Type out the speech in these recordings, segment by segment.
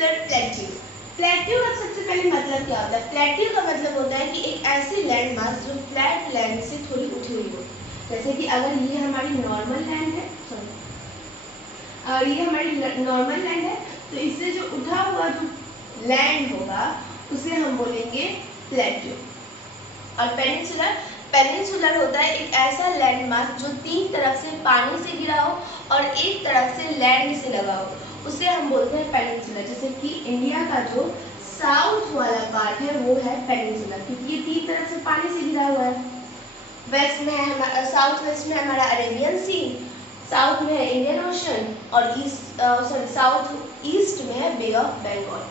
Peninsular plateau. Plateau का सबसे पहले मतलब क्या होता है? प्लेट्यू का मतलब होता है कि एक ऐसी लैंड मास जो फ्लैट लैंड से थोड़ी उठी हुई हो। जैसे कि अगर ये हमारी नॉर्मल लैंड है, और ये हमारी नॉर्मल लैंड है, तो इससे जो उठा हुआ जो लैंड होगा उसे हम बोलेंगे प्लेट्यू। और पेनिनसुलर होता है एक ऐसा लैंड मास जो तीन तरफ से पानी से घिरा हो और एक तरफ से लैंड से लगा हो, उसे हम बोलते हैं पेनिनसुलर। जैसे कि इंडिया का जो साउथ वाला पार्ट है वो है पेनिनसुलर, क्योंकि ये तीन तरफ से पानी से घिरा हुआ है। वेस्ट में है हमारा, साउथ वेस्ट में हमारा अरेबियन सी, साउथ में है इंडियन ओशन, और साउथ ईस्ट में है बे ऑफ बंगाल।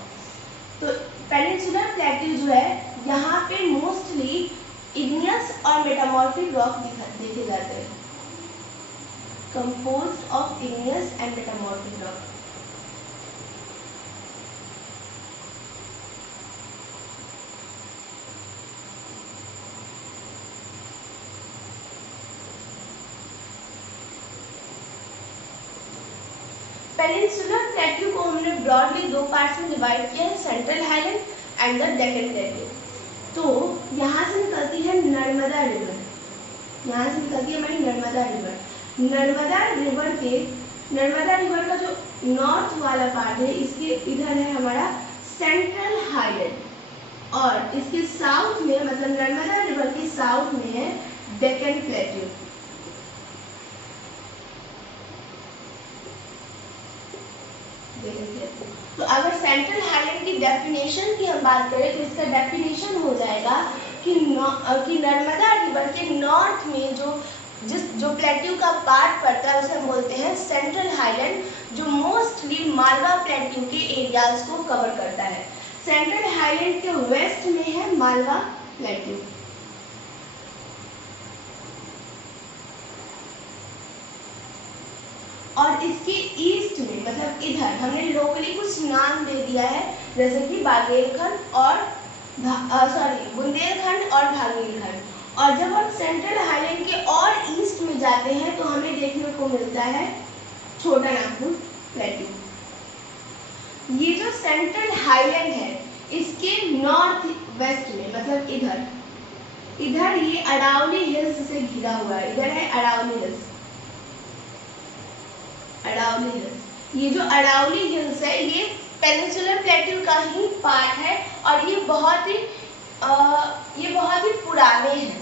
तो पेनिनसुलर प्लेट्यू जो है, यहाँ पे मोस्टली इग्नियस और मेटामॉर्फिक रॉक देखे जाते हैं, composed of igneous and metamorphic rock. Peninsular plateau को हमने ब्रॉडली दो पार्ट्स में डिवाइड किया है, central highland and the Deccan plateau. तो यहाँ से निकलती है नर्मदा रिवर, यहाँ से निकलती है हमारी नर्मदा रिवर। नर्मदा रिवर का जो नॉर्थ वाला पार्ट है, इसके इधर है हमारा सेंट्रल हाईलैंड, और इसके साउथ में, मतलब नर्मदा रिवर के साउथ में है डेक्कन प्लेट्यू। तो अगर सेंट्रल हाईलैंड की डेफिनेशन की हम बात करें तो इसका डेफिनेशन हो जाएगा कि नर्मदा रिवर के नॉर्थ में जो प्लेट्यू का पार्ट पड़ता है उसे हम बोलते हैं सेंट्रल हाईलैंड, जो मोस्टली मालवा प्लेट्यू के एरियाज को कवर करता है। सेंट्रल हाईलैंड के वेस्ट में है मालवा प्लेट्यू। और इसके ईस्ट में, मतलब इधर हमने लोकली कुछ नाम दे दिया है, जैसे कि बागेलखंड और बुंदेलखंड और भागेलखंड। और जब हम सेंट्रल हाईलैंड के और ईस्ट में जाते हैं तो हमें देखने को मिलता है छोटा नागपुर प्लेट्यू। ये जो सेंट्रल हाईलैंड है, इसके नॉर्थ वेस्ट में, मतलब इधर ये अरावली हिल्स से घिरा हुआ है। इधर है अरावली हिल्स। ये जो अरावली हिल्स है, ये पेनिनसुलर प्लेट्यू का ही पार्ट है, और ये बहुत ही पुराने हैं।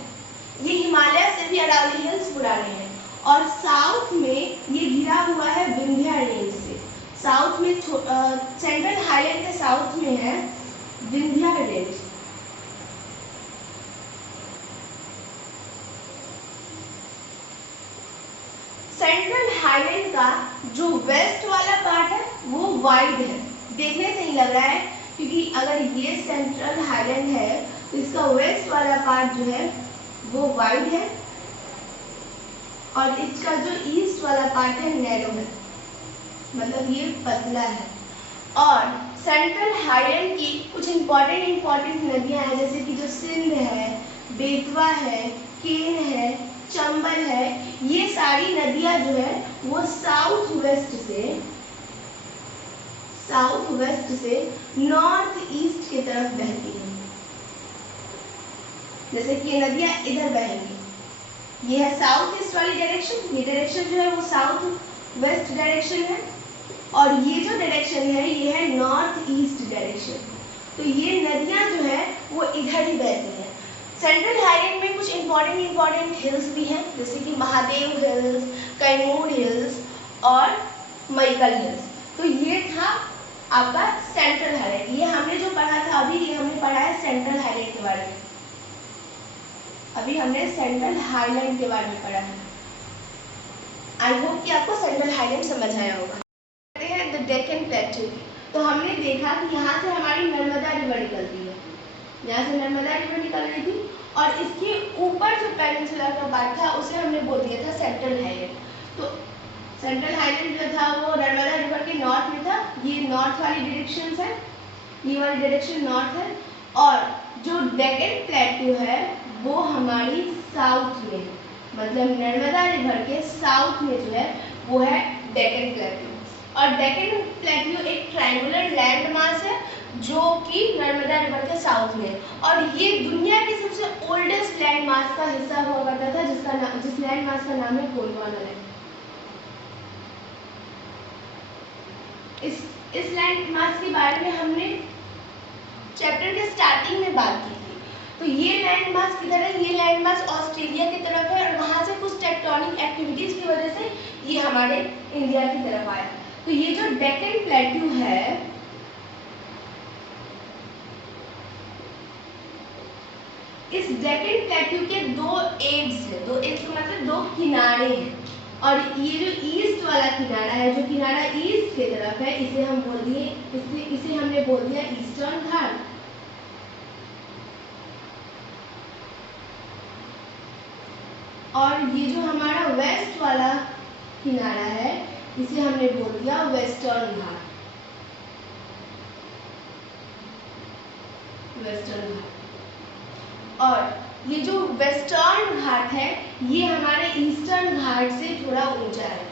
ये हिमालय से भी अरावली हिल्स पुराने हैं। और साउथ में ये घिरा हुआ है विंध्या रेंज से। साउथ में सेंट्रल हाईलैंड के साउथ में है विंध्या रेंज। सेंट्रल हाईलैंड का जो वेस्ट वाला पार्ट है वो वाइड है, देखने से ही लग रहा है, क्योंकि अगर ये सेंट्रल हाईलैंड है तो इसका वेस्ट वाला पार्ट जो है वो वाइड है, और इसका जो ईस्ट वाला पार्ट है नैरो है, मतलब ये पतला है। और सेंट्रल हाईलैंड की कुछ इंपॉर्टेंट नदियां हैं, जैसे कि जो सिंध है, बेतवा है, केन है, चंबल है। ये सारी नदियां जो है वो साउथ वेस्ट से नॉर्थ ईस्ट की तरफ बहती हैं। जैसे कि ये नदियां इधर बहेंगी, ये है साउथ ईस्ट वाली डायरेक्शन, ये डायरेक्शन जो है वो साउथ वेस्ट डायरेक्शन है, और ये जो डायरेक्शन है ये है नॉर्थ ईस्ट डायरेक्शन। तो ये नदियां जो है वो इधर ही बहती हैं। सेंट्रल हाईलैंड में कुछ इंपॉर्टेंट हिल्स भी हैं, जैसे कि महादेव हिल्स, कैमूर हिल्स और मैकल हिल्स। तो ये था आपका सेंट्रल हाईलैंड। ये हमने जो पढ़ा था अभी, ये हमने पढ़ा है सेंट्रल हाईलैंड के बारे में। अभी हमने सेंट्रल हाईलैंड के बारे में पढ़ा है। आई होप कि आपको सेंट्रल हाईलैंड समझ आया होगा। The Deccan plateau. तो हमने देखा कि यहाँ से हमारी नर्मदा रिवर निकलती है, यहाँ से नर्मदा रिवर निकल रही थी, और इसके ऊपर जो पेनिनसुलर का पार्ट था उसे हमने बोल दिया था सेंट्रल हाईलैंड। तो सेंट्रल हाईलैंड जो था वो नर्मदा रिवर के नॉर्थ में था। ये नॉर्थ वाली डायरेक्शन है, ये वाली डायरेक्शन नॉर्थ है, और जो डेक्कन प्लेट्यू है वो हमारी साउथ में है, मतलब नर्मदा रिवर के साउथ में जो है वो है डेक्कन प्लेट्यू। और डेक्कन प्लेट्यू एक ट्रायंगुलर लैंड मास है जो कि नर्मदा रिवर के साउथ में है, और ये दुनिया के सबसे ओल्डेस्ट लैंड मास का हिस्सा हुआ करता था, जिस लैंड मास का नाम है गोंडवाना लैंड। इस लैंड मास के बारे में हमने चैप्टर के स्टार्टिंग में बात की थी। तो ये लैंड मास किधर है? ये लैंड मास ऑस्ट्रेलिया की तरफ है, और वहां से कुछ टेक्टोनिक एक्टिविटीज की वजह से ये हमारे इंडिया की तरफ आया। तो ये जो डेक्कन प्लेट्यू है, इस डेक्कन प्लेट्यू के दो एड्स है, दो एड्स का मतलब दो किनारे हैं, और ये जो ईस्ट वाला किनारा है, जो किनारा ईस्ट की तरफ है, इसे हम बोल दिए, इसे हमने बोल दिया ईस्टर्न घाट। और ये जो हमारा वेस्ट वाला किनारा है, इसे हमने बोल दिया वेस्टर्न घाट। वेस्टर्न घाट। और ये जो वेस्टर्न घाट है, ये हमारे ईस्टर्न घाट से थोड़ा ऊंचा है।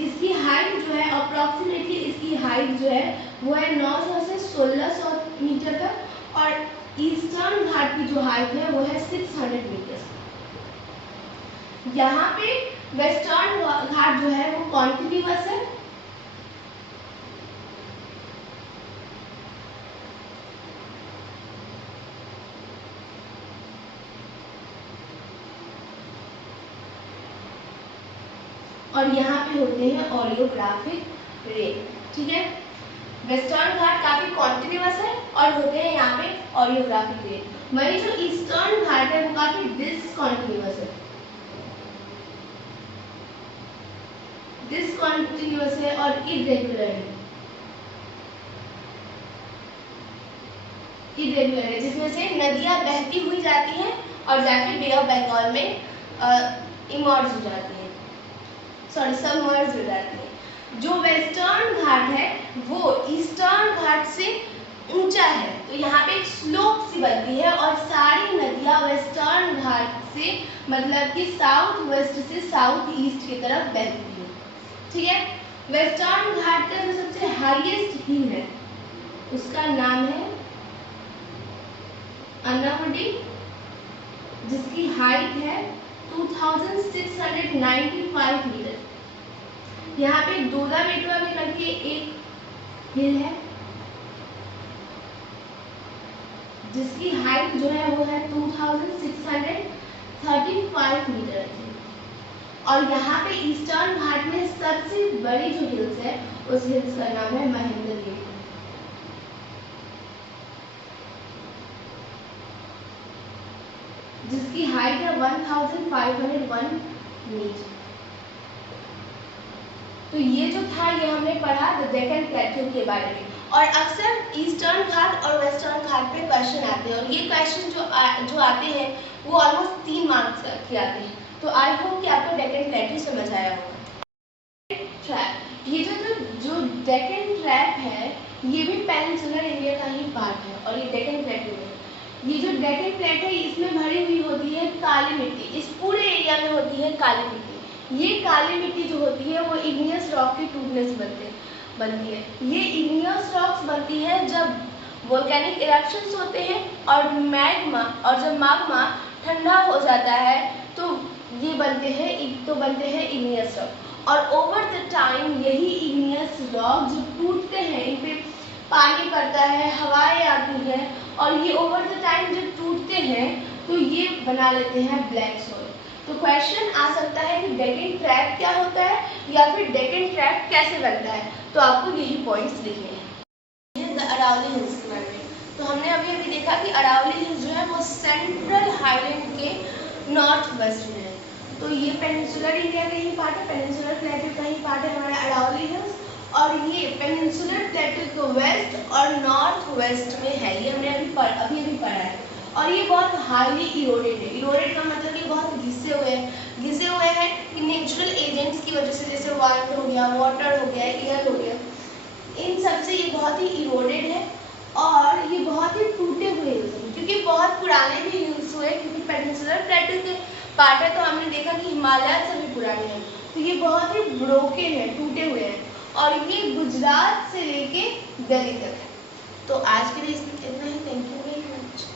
इसकी हाइट जो है अप्रोक्सीमेटली, इसकी हाइट जो है वो है 900 से 1600 मीटर तक, और ईस्टर्न घाट की जो हाइट है वो है 600 मीटर। यहाँ पे वेस्टर्न घाट जो है वो कॉन्टिन्यूअस है, और यहाँ पे होते हैं ओरियोग्राफिक रेन। ठीक है, वेस्टर्न घाट काफी कॉन्टिन्यूअस है और होते हैं यहाँ पे ओरियोग्राफिक रेन। वही जो ईस्टर्न घाट है वो काफी डिसकॉन्टिन्यूअस है, डिसकॉन्टिन्यूअस है और इरेगुलर है, इरेगुलर है, जिसमें से नदियां बहती हुई जाती हैं और जाके बे ऑफ बंगाल में इमर्ज हो जाती हैं, सॉरी सबमर्ज हो जाती है। जो वेस्टर्न घाट है वो ईस्टर्न घाट से ऊंचा है, तो यहाँ पे एक स्लोप सी बनती है और सारी नदियां वेस्टर्न घाट से मतलब कि साउथ वेस्ट से साउथ ईस्ट की तरफ बहती है। ठीक है, वेस्टर्न घाट का जो सबसे हाईएस्ट हिल है उसका नाम है अनावडी, जिसकी हाइट है 2695 मीटर। यहाँ पे दोदा बेटवा में करके एक हिल है जिसकी हाइट जो है वो है 2635 मीटर है। और यहाँ पे ईस्टर्न घाट में सबसे बड़ी जो हिल्स है उस हिल्स का नाम है महेंद्रगिरी, जिसकी हाइट है 1501 मीटर। तो ये जो था ये हमने पढ़ा द डेक्कन प्लेट्यू के बारे में। और अक्सर ईस्टर्न घाट और वेस्टर्न घाट पे क्वेश्चन आते हैं, और ये क्वेश्चन जो आते हैं वो ऑलमोस्ट 3 मार्क्स के आते हैं। तो आई होप कि आपको डेक्कन प्लेट्यू समझ आया होगा। ट्रैप, ये जो डेक्कन ट्रैप है ये भी पेनिनसुलर इंडिया का ही पार्ट है, और ये डेक्कन प्लेट्यू है। ये जो डेक्कन प्लेट है इसमें भरी हुई होती है काली मिट्टी, इस पूरे एरिया में होती है काली मिट्टी। ये काली मिट्टी जो होती है वो इग्नियस रॉक के टूटने से बनती है। ये इग्नियस रॉक्स बनती है जब वोल्केनिक इरप्शंस होते हैं और मैग्मा, और जब मैग्मा ठंडा हो जाता है तो ये बनते हैं इग्नियस रॉक। और ओवर द टाइम यही इग्नियस रॉक जो टूटते हैं, इन पे पानी पड़ता है, हवाएं आती हैं, और ये ओवर द टाइम जब टूटते हैं तो ये बना लेते हैं ब्लैक सॉइल। तो क्वेश्चन आ सकता है कि डेक्कन ट्रैप क्या होता है या फिर डेक्कन ट्रैप कैसे बनता है, तो आपको यही पॉइंट्स लिखने हैं। अरावली हिल्स के बारे में तो हमने अभी देखा कि अरावली हिल्स जो है वो सेंट्रल हाईलैंड के नॉर्थ वेस्ट में है। तो ये पेनिनसुलर इंडिया का ही पार्ट है, पेनिनसुलर प्लेट्यू का ही पार्ट है हमारा अरावली हिल्स, और ये पेनिनसुलर प्लेट्यू के वेस्ट और नॉर्थ वेस्ट में है। ये हमने अभी पढ़ा है, और ये बहुत हाईली इरोडेड है। इरोडेड का मतलब ये बहुत घिसे हुए हैं कि नेचुरल एजेंट्स की वजह से, जैसे वाइंड हो गया, वाटर हो गया, एयर हो गया, इन सब से ये बहुत ही इरोडेड है, और ये बहुत ही टूटे हुए हिल्स हैं, क्योंकि बहुत पुराने भी हिल्स हुए, क्योंकि पेनिनसुलर प्लेट्यू के पार्ट है तो हमने देखा कि हिमालय से भी पुराने हैं, तो ये बहुत ही ब्रोकन है, टूटे हुए हैं। और ये गुजरात से लेके दिल्ली तक है। तो आज के लिए इसमें इतना ही।